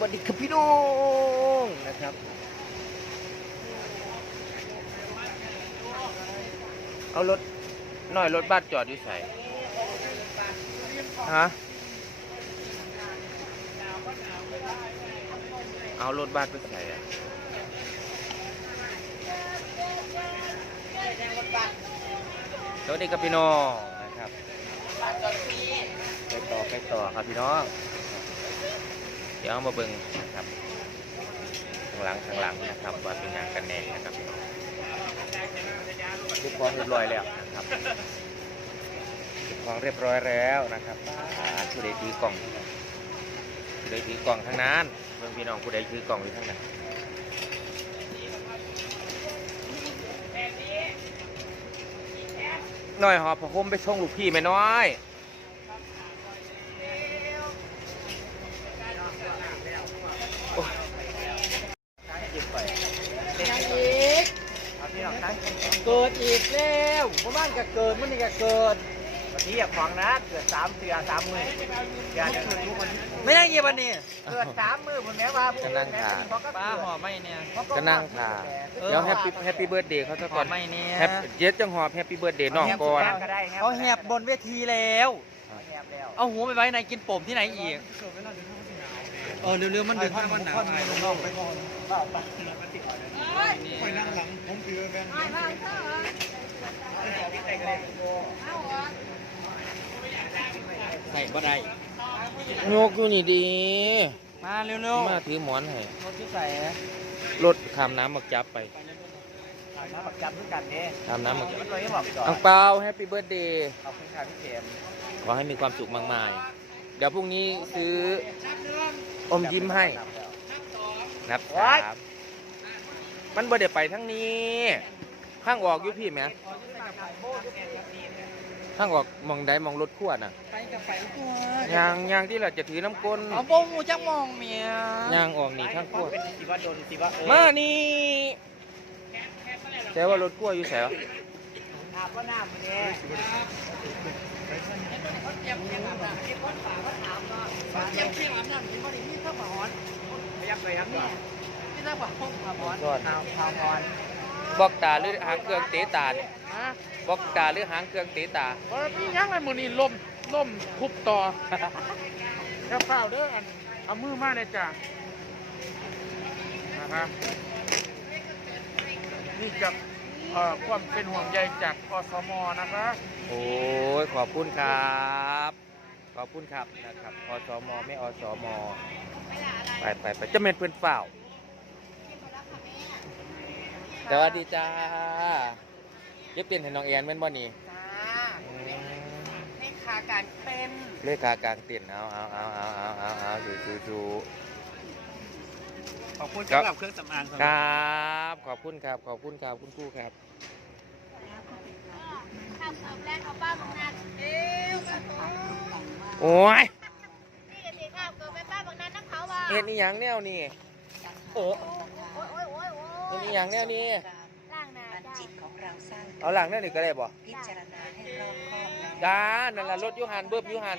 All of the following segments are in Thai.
วัสดีครับพี่น้องนะครับเอารถน่อยรถบัสจอดอยู่ใส่ฮะเอารถบัสไปใส่อะสวัสดีครับพี่น้องนะครับไปต่อไปต่อครับพี่น้อง เดี๋ยวเอามาเบิ่งนะครับข้างหลังข้างหลังนะครับว่าเป็นงานกันแน่นะครับพี่น้องเก็บของเรียบร้อยแล้วนะครับเก็บของเรียบร้อยแล้วนะครับอ่าผู้ใดถือกล่องผู้ใดถือกล่องทั้งนั้นเบิ่งพี่น้องผู้ใดถือกล่องอยู่ทั้งนั้นน้อยหอบพระคมไปส่งลูกพี่แม่น้อย ยังอีกเกิดอีก แล้วพ่อบ้านก็เกิดมันนี่ก็เกิดวันนี้อย่าขวางนะเกิดสามเสือสามมืออย่าเกิดทุกคนไม่ยังยีวันนี้เกิดสามมือผมแม้ว่าก็นั่งทานป้าหอมไม่เนี่ยก็นั่งทาเดี๋ยวแฮปปี้แฮปปี้เบิร์ดเดย์เขาซะหก่ออมนไม่เนี่ยแฮปเย็ดจังหอบแฮปปี้เบิร์ดเดย์น้องก่อนก็ได้เขาแหบบนเวทีแล้วแหบแล้วเอาหัวไปไว้ในกินป่มที่ไหนอีกเออเร็วๆมันดึงมันหนาวไปลงไปก่อนไปนั่งหลังผมคือแฟน ใส่บ่ได้โยกอยู่นี่ดี มาเร็วมาถือหมอนให้ๆรถที่ใส่รถข้ามน้ำมักจับไปมาประจำด้วยกันเนี่ยข้ามน้ำมักจับมันเลยบอกจอดอังเปาแฮปปี้เบิร์ดเดย์ขอบคุณค่ะพี่เจมส์ขอให้มีความสุขมากๆเดี๋ยวพรุ่งนี้ซื้ออมยิ้มให้นับสามมันบ่ได้ไปทั้งนี้ ข้างออกอยู่พี่ไหมข้างออกมองใดมองรถขวดน่ะไปกับไปตัวยางยางที่เราจะถือน้ำก้นเอาโบงูจังมองเมียยางออกนี่ข้างขวดเป็นสิว่าโดนสิว่าเออมานี่แต่ว่ารถขั้วอยู่แถวถามว่าหน้ามันเนี่ยเจ็บเจ็บอาบน้ำเจ็บคนฝาก็ถามเนาะเจ็บเจ็บอาบน้ำกินบ่ได้มีข้าวหมาหอนพยักไปยักก่อนที่น่าบอกห้องหมาหอนก่อนเอาทางงอน บอกตาหรือหางเครื่องเตะตาเนี่ยบอกตาหรือหางเครื่องเตะตาว่าพี่ยังไงมือนี่ล่มล่มคุบต่อ แค่เปล่าเด้ออันเอามือมาเลยจ้ะนะครับ นี่จากเอ่อความเป็นห่วงใยจากอสมนะคะโอ้ยขอบคุณครับ ขอบคุณครับนะครับอสมไม่อสมไปไปไปจะเป็นเพื่อนเปล่า สวัสดีจ้าเย็บเปลี่ยนให้น้องแอนแม่นบ่นี่จ้าอืมให้ขาการเป็นเลขากลางเตียนเอาเอาเอาเอาเอาเอาเอาดูดูดูขอบคุณครัสำบหรับเครื่องสำอางครับขอบคุณครับขอบคุณครับคุณครูครับทำกับแรกเอาป้าบางนันเอ้วกระตุ้นโอ้ยนี่ก็สิข้าวเกิดไปป้าบางนันนักเขาว่าเฮ็ดนี่ยังแนวนี่โอ้โอ้ยโอ้ยโอ้ ยโอ้เฮ็ดยนี่ยังแนวนี้ ล่างหนาอันจ้าจิตของเราสร้างเอาหลังแนวนี้ก็ได้บ่พิจารณาให้รอบคอบแล้วจ้านั่นล่ะรถอยูหันเบิบอยูหัน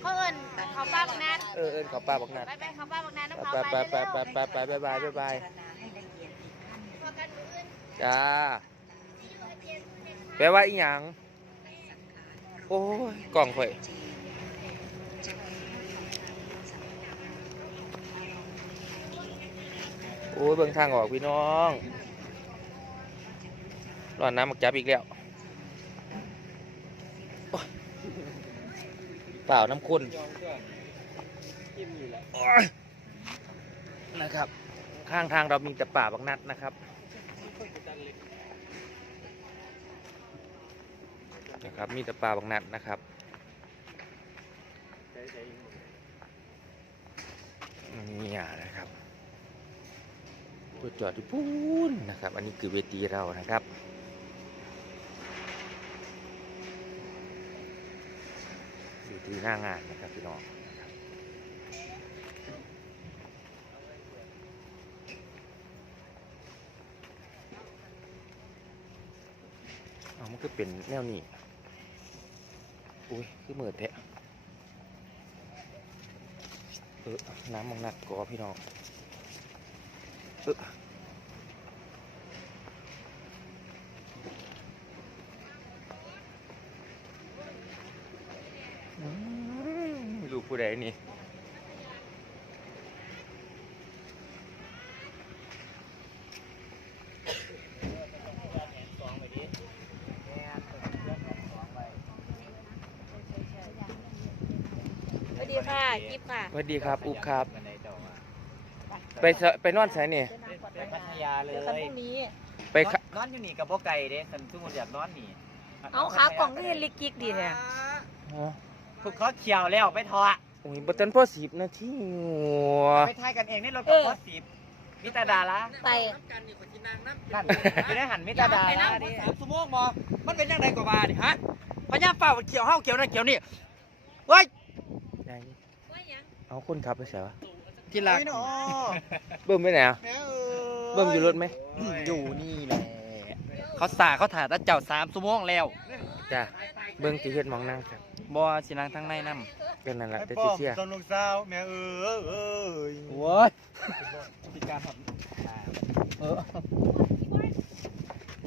เขาเอิญเขาป้าบางนันเออเออขอป้าบอกนัดไปไปเขาป้าบางนันนักเขาไปไปไปไปไปไปไปบายบายบายบายพิจารณาให้ละเอียดอีกขั้นพอกันมืออื่นจ้าแปลว่าอีหยังโอ้ยกล่องข่อยจีจะมี อ้ยเบิ่งทางออกพี่น้องร้อนน้ำมักจับอีกแล้วเปล่าน้ำข้นนะครับ ข้างทางเรามีแต่ป่าบักนัดนะครับนะครับ มีแต่ป่าบักนัดนะครับนี่นะครับ รถจอดที่พูนนะครับ อันนี้คือเวทีเรานะครับเวทีหน้างานนะครับพี่น้องเอามันก็เป็นแนวนี้อุ้ยคือเมืดแท้เออน้ำมังนักกอพี่น้อง เอออืมไม่รู้ผู้ใดนี่สวัสดีค่ะกิฟค่ะ สวัสดีครับ อุ๊บครับ ไปเสไปนอนใส่นี่ไปพัทยาเลยเดี๋ยวกันพรุ่งนี้ ไปขะนอนอยู่นี่กับพ่อไก่เด้คันทุกคนอยากนอนนี่เอาขากล่องก็เห็นลิกกิกดีแท้อ๋อพวกเขาเขียวแล้วไปทอดโอ้ยบัตันพ่อสิบนาทีวะไปทายกันเองในรถกับพ่อสิบมิตรดาละไตนั่นไม่ได้หันมิตรดาละดิสามสมองมอมันเป็นยังไงกว่าบาดิฮะพญาเป่าเกี่ยวเฮาเกี่ยวนั่นเกี่ยวนี่เฮ้ยได้เอาคนขับไปใส่วะ ทีหลังเบิ่มไปไหนอะเบิ่มอยู่รถไหมอยู่นี่แหละเขาสาเขาถ่ายตาเจ้าสามสมองแล้วจ้ะเบิ่งสิเฮ็ดหมองนั่งครับบ่สินางทั้งในน้เป็นนั่นแหละแต่สิเสียตอนลูกสาวแม่เอ้ยเอ้ยำโว้ยพิการหอดเออ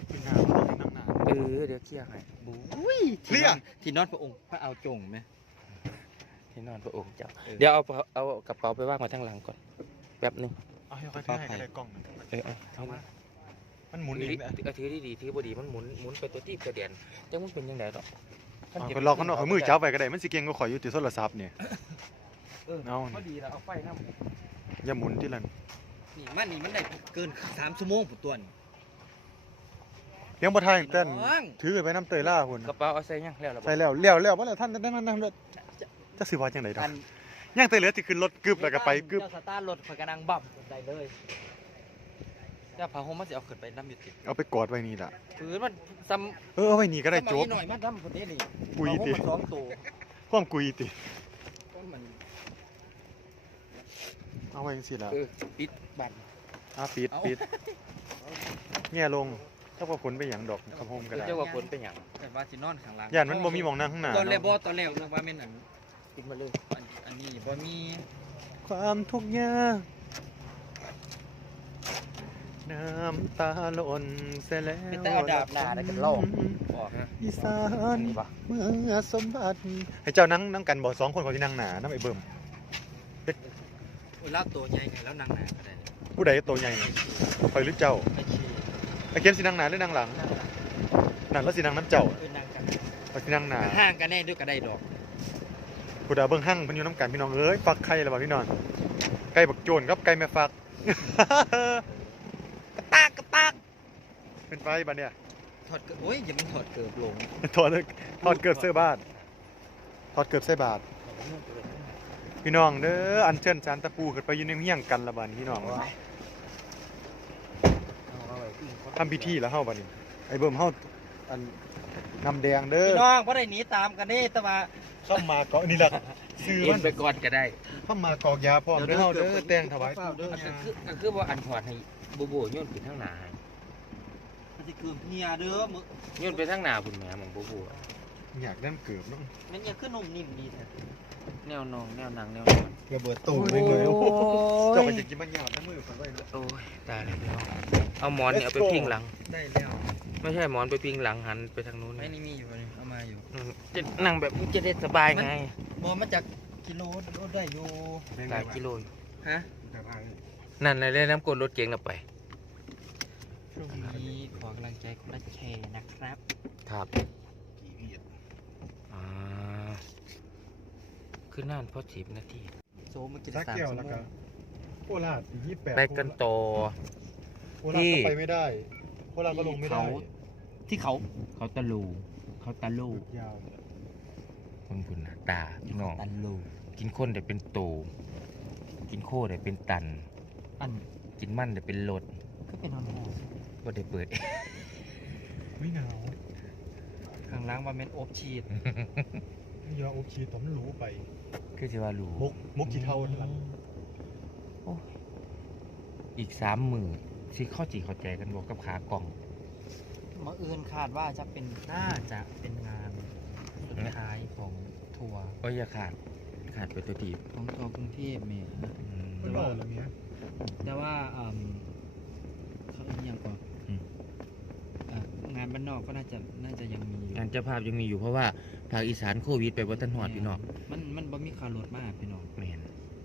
เป็นงานมันต้องนั่งนานเออเดี๋ยวเคลียร์ให้อุ้ยเคลียร์ที่นอนพระองค์พระเอาจงไหม ที่นอนพระองค์เจ้าเออเดี๋ยวเอาเอากระเป๋าไปวางไว้ทางหลังก่อนแป๊บหนึงเอาให้ค่อยๆให้ก็ได้กล้องหนึ่งเออเอาเอามามันหมุนถืเอองนะเอาถือดีๆถือบ่ดีมันหมุนหมุนไปตัวที่กระเดียนจังมันเป็นยังไงดอกเอาไปลอกข้างนอกเอามือจับไปก็ได้มันสิเก่งก็ขอยอยู่ติดโทรศัพท์เนี่ยเออเอาพอดีแล้วเอาไฟนำอย่าหมุนที่ลันนี่มันนี่มันได้เกินสามชั่วโมงผมตัวนี่เลี้ยงบ่ทายเต้นน้องถือไปน้ำเตยล่าหุ่นกระเป๋าเอาใส่ยังแล้วล่ะบ่ใส่แล้วเลี้ยวเลี้ยวบ่แล้วท่านได้มันนั่งรถ จะสิว่าจังไดดอกอันย่างเตยเหลือสิขึ้นรถกึบแล้วก็ไปกึบเจ้าสตาร์ทรถข่อยกำลังบั่มได้เลยเจ้าพาโฮมมันสิเอาขึ้นไปน้ำอยู่ติเอาไปกอดไว้นี่ล่ะพื้นมันซ้เออเอาไว้นี่ก็ำได้จบซ้ำมาอีหน่อยมันซ้ำคนนี้นี่กุยติพาโฮมมันสองตัวความกุยติ มันเอาไว้จังซี่ล่ะเออปิดบัตรอะปิดปิดแง่ลงถ้าว่าฝนไปหยังดอกคำโฮมก็ได้เจ้าว่าผลเป็นหยังแต่ว่าสินอนข้างหล่างย่านมันบ่มีหมองนั่งข้างหน้าตอนแรกบ่เนาะตอนแรกนึกว่าแม่นอัน ปิดมาเลย อันอันนี้บ่มีความทุกข์ยากน้ำตาหล่นเสียแล้วแต่เอาดาบหน้าแล้วก็ลอกออกอีสาอันนนี้ปะเมื่อสมบัติให้เจ้านั่งนั่งกันบ่สองคนเขาที่นั่งหนาน้ำไอ้เบิ่มเวลาตัวใหญ่ไงแล้วนางหนาก็ได้ผู้ใดตัวใหญ่นี่คอยหรือเจ้าไอ้ขี้ไอ้เกมสินั่งหนาหรือนั่งหลังนั่นแล้วสินั่งน้ำเจ้าคือนางกันเขาสินั่งหนาห่างกันแน่ด้วยก็ได้ดอก ผู้ใดเบิ่งหั่งเพิ่นอยู่น้ำกันพี่น้องเอ้ยฟักไข่แล้วบ่พี่น้องไก่บักโจนกับไก่แม่ฟักกระตากกระตากเป็นไฟบัดเนี่ยถอดเกิบโอ้ยอย่ามันถอดเกิบลงถอดถอดเกือบเสื้อบาทถอดเกือบเสื้อบาทพี่น้องเด้ออันเชิญจานตะปูขึ้นไปอยู่ในเฮียงกันละบัดนี้พี่น้องทำพิธีแล้วเฮาบัดนี้ไอ้เบิ่มเฮา อันนำแดงเด้อพี่น้องบ่ได้หนีตามกันนี่แต่ว่าเข้ามาเกาะนี่ล่ะซื้อเอ็มันนไปก่อนก็ได้เข้ามากอกยาพร้อมเด้อเฮาเด้อแต่งถวายปู่เด้อก็คือก็คือว่าอันถอดให้บูบูโยนไปทางหน้าให้มันสิเกิมเฮียเด้อมึงโยนไปทางหน้าพุ่นแหม่หมองบูบูอะ อยากได้มเกือบเนาะมันยังขึ้นนุ่มนิ่มดีแท้แนวนองแนวหนังแนวนอนระเบิดตูมเลยเลยโอ้โหเจ้าไปจะกินมันยาวนะมือคนไว้นะโอ้ยตายแล้วพี่น้องเอาหมอนเนี่ยเอาไปพิงหลัง ได้แล้ว ไม่ใช่หมอนไปพิงหลังหันไปทางนู้นไม่นะนี่มีอยู่นี่เอามาอยู่อืมจะนั่งแบบนี้จะได้สบายไงบ่มาจากกิโลรถได้อยู่หลายกิโลอยู่ฮะนั่นเลยได้น้ำกลรถเก๋งเราไปช่วงนี้ขอกำลังใจคนละแชร์นะครับ ครับอ่า คือนั่นพอสิบนาทีโซมากินสักสามแก้วชั่วแล้วโมก็งโคราชอีกยี่สิบแปดไปกันต่อ โคราชก็ไปไม่ได้โคราชก็ลงไม่ได้ที่เขาเขาตะลู เขาตะลูยาวคนคุณนะตาพี่น้องตันลูกินคนได้เป็นโต กินโคได้เป็นตัน อันกินมันได้เป็นรถก็เป็นนอนหอว่าได้เปิด ไม่หนาวข้างล่างว่าเม็นโอบชีสยาโอเคตอมนรู้ไป คือสิว่ารู้มกมกกี่เท่านั่นล่ะอีกสามมือสิเข้าจีเข้าใจกันบอกกับขากล่องมาอื่นคาดว่าจะเป็นน่าจะเป็นงานสุดท้ายของทัวร์โอ้ยอย่าขาดขาดไปตัวทีบของทอกรุงเทพแม่อืมมันบอกแล้วเนี้ย แต่ว่าอืมเขาเรียกยังก่อนอืมอะงานบ้านนอกก็น่าจะน่าจะยังมีอยู่งานเจ้าภาพยังมีอยู่เพราะว่าภาคอีสานโควิดไปวัฒนหอดพี่น้องมันมันบ่มีคารถมากพี่น้องแมน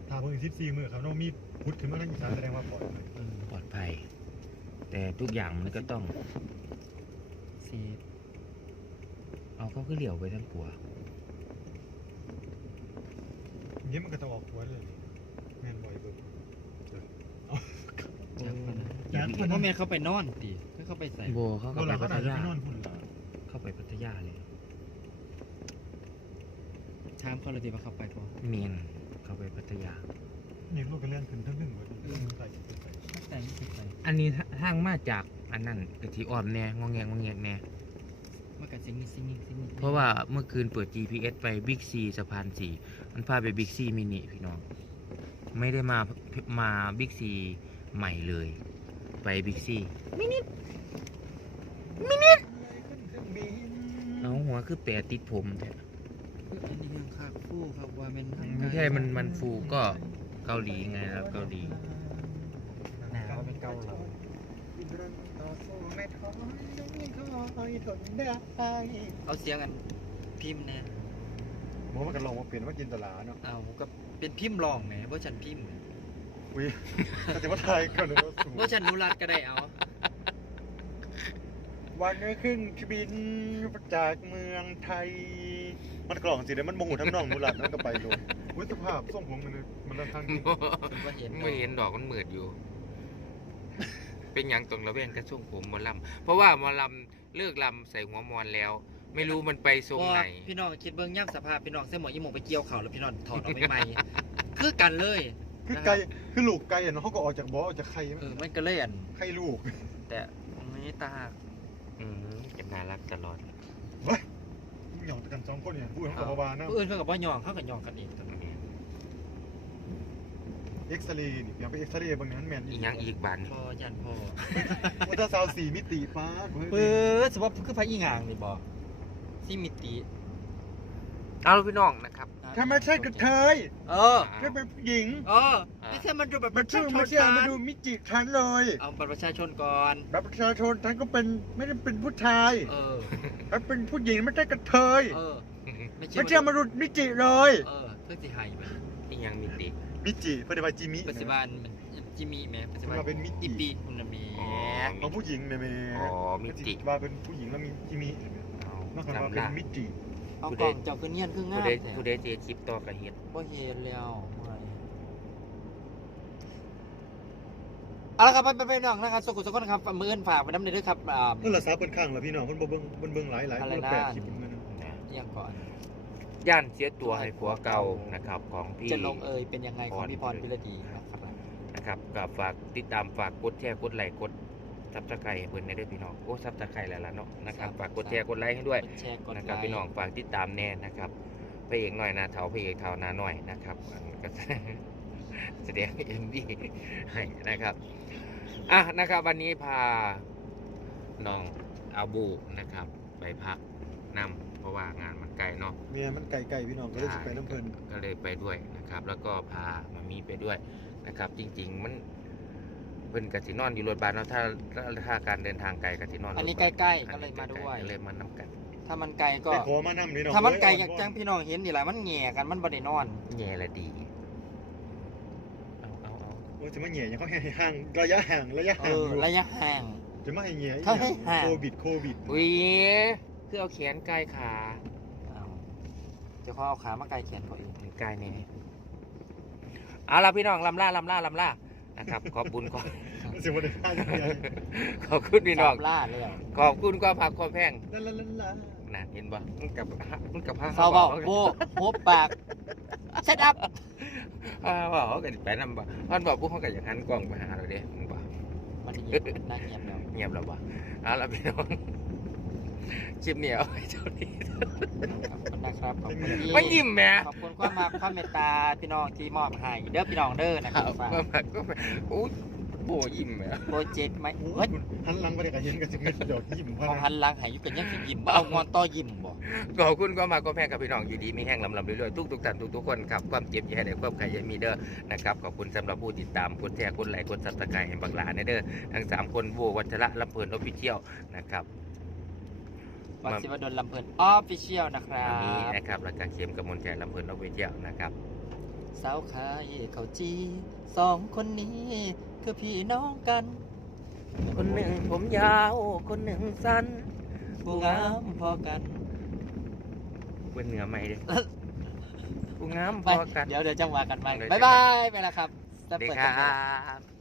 ถ้าเพิ่งสิบสี่มือครับน้องมีพุทธขึ้นมาทางอีสานแสดงว่าปลอดภัยเออปลอดภัย แต่ทุกอย่างมันก็ต้องเซฟเอาเขาขึ้นเหลี่ยวไปทั้งปัวเงี้ยมันก็ต้องออกหัวเลยแม่นบ่อยเบิ่งจักมันนะจักมันเพราะแม่เขาไปนอนติให้ เขาไปใส่โบเขาก็เข้าไปเราก็พัอาทจจะยาไปนอนพุ่นละเข้าไปพัทยาเลยถามเขาเลยติว่าเขาไปบ่เมนเข้าไปพัทยานี่ลูกก็เลื่อนขึ้นทั้งหนึ่งเลยใส่ใส่ถ้าแต่งไม่เคยไปอันนี้ทางมาจากอันนั้นกะทิอ่อนแน่งองแงงงองแงงแน่เมื่อกันซิงนี่ซิงนี่ซิงนี่เพราะว่าเมื่อคืนเปิด GPS ไปบิ๊กซีสะพานสี่มันพาไปบิ๊กซีมินิพี่น้อง ไม่ได้มามาบิ๊กซีใหม่เลย ไปบิ๊กซีมินิ มินิเอาหัวคือแปะติดผมแท้อันนี้ยังคาคู่ครับว่าเป็นทางไม่ใช่มันมันฟูก็เกาหลีไงแล้วเกาหลีหนาวเป็นเกาเหลาเอาเสียงอันพิมพ์แน่หมอมันก็ลองมาเปลี่ยนว่ากินตลาเนาะเอาก็เป็นพิมพ์รองแหมเวอร์ชันพิมพ์อุ้ยแต่ว่าไทยก็เลยว่าสูงเวอร์ชันนุรัตก็ได้เอา วันนี้ครึ่งบินจากเมืองไทย มันกล่องสิเดี๋ยวมันมงหูทั้งน่องมูหลัดนั่นก็ไปเลยอุ้ยสภาพส่งผมมันเลยมันเริ่มทางนี้เป็นว่าเห็นไม่เห็นดอกมันเหมือดอยู่ เป็นหยังตรงระเวนกระช่วงผมหมอลำเพราะว่าหมอลำเลิกลำใส่หัวมอนแล้ว ไม่รู้มันไปทรงไหนว่าพี่น้องคิดเบิ่งย่ำสภาพพี่น้องเส้นหมออีหมงไปเกี่ยวเขาแล้วพี่น้องถอดออกใหม่ๆคือกันเลยคือไก่คือลูกไก่อะเนาะเขาก็ออกจากบ่อออกจากไข่เออมันก็เลยอันไข่ลูก แต่ตรงนี้ตา อืมจะน่ารักตลอดเว้ยหยองกันสองคนเนี่ยพูดของบานะผู้อื่นเขากับว่ายองเขากับยองกันเองเอ็กซเรย์นี่อย่างไปเอ็กซเรย์บางนั้นแมนอีกยังอีกบันพอยันพออุลตราซาวด์สี่มิติป้าดเปิดสมมติคือพระอีหงางนี่บ่ซิมิติเอาล่ะพี่น้องนะครับ ถ้าไม่ใช่กระเทยเออ ถ้าเป็นผู้หญิง เออ ไม่ใช่มันดูแบบมันชื่อมาเชื่อมาดูมิจิฉันเลยเอาบัตรประชาชนก่อน บัตรประชาชนฉันก็เป็นไม่ได้เป็นผู้ชายเออฉันเป็นผู้หญิงไม่ใช่กระเทยเออ ไม่ไม่เชื่อมาดูมิจิเลย เออเพื่อสิหายไปอีกยังมีติมิจิเพื่อนว่าจิมิปัจจุบันมันจิมีแหม่ปัจจุบันมาเป็นมิจิอีปีคุณน่ะแหม่อ๋อของผู้หญิงเนี่ยแม่อ๋อมิจิว่าเป็นผู้หญิงแล้วมีจิมิเอานอกจากว่าจำเป็นละมิจิ เอาผู้กใดล่องเจ้าคือเนียนคือผู้งามใดแต่ผู้ใดเจคลิปต่อกระเฮ็ดบ่เห็นแล้วเมื่อยเอาละครับไปไปน้องนะครับสุขุสุขนะครับมืออื่นฝากไปน้ำในด้วยครับอ่าเพื่อนละสาเป็นข้างแล้วพี่น้องเพื่อนบ่เบิ่งเพิ่นเบิ่งหลายหลายอะไรเพิ่นนะ แปดคลิปเหมือนกันนะนะเรียังก่อน ย่านเสียตัวให้ผัวเก่านะครับของพี่ จะลงเอยเป็นยังไงของพี่พรพิรดีนะครับ นะครับก็ฝากติดตามฝากกดแชร์กดไลค์กด ซับสไครต์ให้เพิ่นได้ด้วยพี่น้องโอ้ซับสไครต์แล้วล่ะเนาะนะครับฝากกดแชร์กดไลค์ให้ด้วยกดแชร์กดนะคไลรับค์พี่น้องฝากติดตามแน่นะครับพระเอกหน่อยนาเถาพระเอกเถานาหน่อยนะครับอันก็แสดงเอ็มดีให้นะครับอะนะครับ วันนี้พาน้องอาบูนะครับ ไปพักนำเพราะว่างานมันไกลเนาะ เมียมันไก่ๆพี่น้องก็เลยสิไปน้ำเพิ่นก็เลยไปด้วยนะครับ แล้วก็พามามีไปด้วยนะครับ จริง ๆ มัน เป็นกสินอนอยู่รถบัสเนาะถ้าถ้าถ้าการเดินทางไกลกสินอนอันนี้รถบัสใกล้ๆก็เลยมาด้วยก็เลยมานำกันถ้ามันไกลก็ไปขอมานำนี่น้องถ้ามันไกลอเอ้ย่างจังพี่น้องเห็นนี่แหละมันแหง่กันมันบ่ได้นอนแย่ละดี เอาเอาเอาโอ้ยจะมาแหย่ยังเขาให้ห่างระยะห่างระยะเอห่างอ อยู่ระยะห่าง จะมาให้แหย่อีกเขาให้ห่าง โควิดโควิดอุ้ยคือเอาแขนใกล้ขาเอาเดี๋ยวเขาเอาขามาไกลแขนเขาเองใกล้นี่เอาละพี่น้องลำล่าลำล่าลำล่า นะครับ ขอบคุณขอบมันสิบ่ได้ฆ่าจังได๋ขอบคุณพี่น้องจับล่าเลยอะขอบคุณความผักความแพงลาลาลาลาน่ะเห็นปะมันกับมันกับผ้าเศร้าเบาโบโบปากเซตอัพอ่าว่าเขากันไปนำบ่มันบอกพวกเขากันอย่างนั้นกล้องไปหาเราเด้มึงบ่มันเงียบน่าเงียบแล้วเงียบแล้วบ่เอาละพี่น้อง คลิปนี้เอาไว้เท่านี้ขอบคุณนะครับขอบคุณที่มันยิ้มแหมขอบคุณความมาความเมตตาพี่น้องที่มอบให้เด้อพี่น้องเด้อนะคครัรับบก็มาก็มาอู้โบยิ้มแหมโปรเจกต์ไหมเฮ้ยหันหลังไปได้ก็เห็นก็สิเงินดอกยิ้มพอหันหลังใหายุกันยังสิยิ้มเอางอนต่อยิ้มบ่ ขอบคุณก็มาก็แพ้กับพี่น้องอยู่ดีมีแห้งลำลำเรื่อยๆทุกทุกๆท่านทุกทุกๆคนครับความเจ็บอย่าให้ได้ความใครอย่ามีเด้อนะครับขอบคุณสำหรับผู้ติดตามกดแชร์กดไลค์กดซับสไครต์ให้บักหลาเด้อทั้งสามคนโบวัชระลำเพลินออฟฟิเชียลนะครับ วัดศิวดลลำเพลินออฟฟิเชียลนะครันี้บนะครับแล้วก็เข็มกับมนแจลำเพลินออฟฟิเชียลนะครับสาวขายเขาวจีสองคนนี้ คือพี่น้องกัน คนหนึ่งผมยาว คนหนึ่งสั้นผู้งามพอกันเป็นเหนือใหม่เด้ผู้งามพไปอกัน เดี๋ยวเดี๋ยวจังหวะกันไปเดี๋ยวบ๊ายบายไปแล้วครับสวัสดีเปิดคจังหรัวะบ